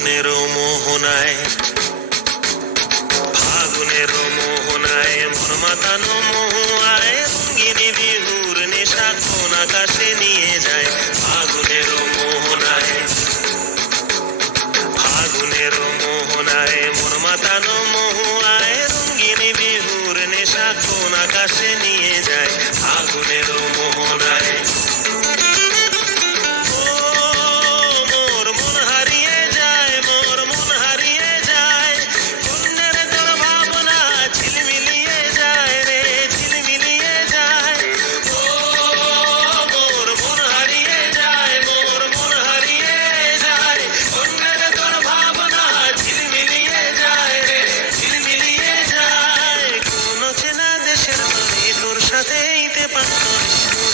ফাগুনের মোহনায় ফাগুনের মোহনায় বিহুর নেশা কোন আকাশে নিয়ে যায়। ফাগুনের মোহনায় ফাগুনের মোহনায় মন মাতানো মহুয়ায় বিহুর নেশা কোন আকাশে নিয়ে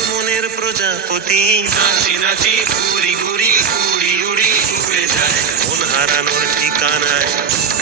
মনের প্রজাপতি। নাচি নাচি ঘুরি ঘুরি উড়ি উড়ি ডুবে যায়। মন হারানোর ঠিকানায়।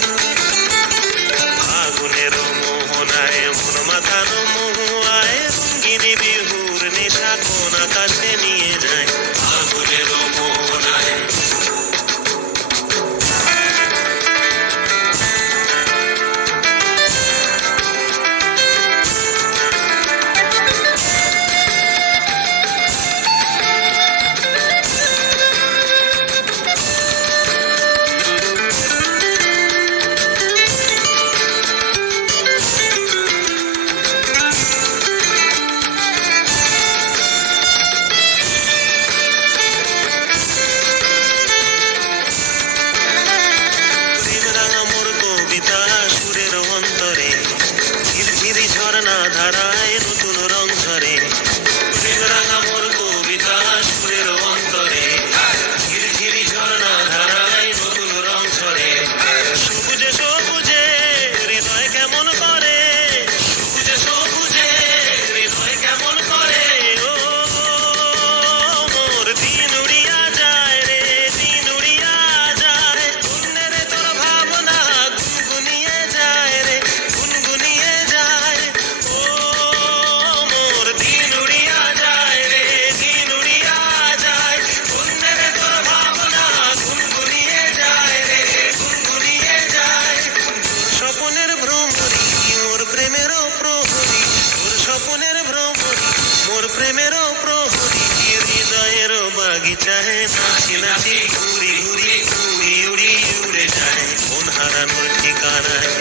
প্রেমেরও প্রহরী, হৃদয়ের বাগিচায় নাচি নাচি ঘুরি ঘুরি উড়ি উড়ি উড়ে যায়। কোন হারানোর ঠিকানায়